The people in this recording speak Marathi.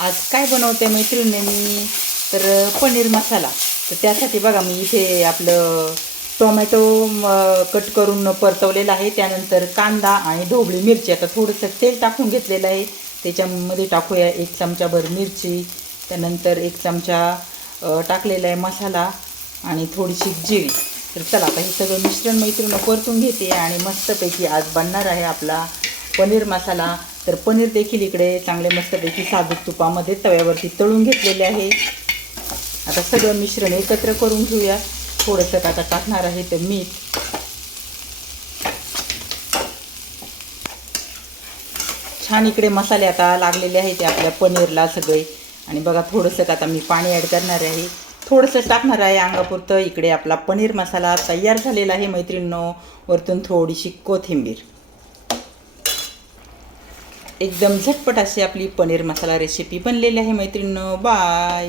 आज काय बनवते मैत्रिणी मी तर पनीर मसाला. तर त्यासाठी बघा मी इथे आपलं टोमॅटो कट करून परतवलेला आहे. त्यानंतर कांदा आणि ढोबळी मिरची. आता थोडंसं तेल टाकून घेतलेलं आहे. त्याच्यामध्ये टाकूया 1 चमचाभर मिरची. त्यानंतर 1 चमचा टाकलेला आहे मसाला आणि थोडीशी जिरी. तर चला आता हे सगळं मिश्रण मैत्रिणी परतून घेते आणि मस्तपैकी आज बनणार आहे आपला पनीर मसाला. तर पनीर देखील इकडे चांगले मस्तपैकी साजूक तुपामध्ये तव्यावरती तळून घेतलेले आहे. आता सगळं मिश्रण एकत्र करून घेऊया. थोडंसं आता टाकणार आहे तर मीठ. छान इकडे मसाले आता लागलेले आहेत आपल्या पनीरला सगळे. आणि बघा थोडंसं आता मी पाणी ॲड करणार आहे. थोडंसं टाकणार आहे अंगापुरतं. इकडे आपला पनीर मसाला तयार झालेला आहे मैत्रिणींनो. वरतून थोडीशी कोथिंबीर. एकदम झटपट अशी आपली पनीर मसाला रेसिपी बनलेली आहे मैत्रिणींनो. बाय.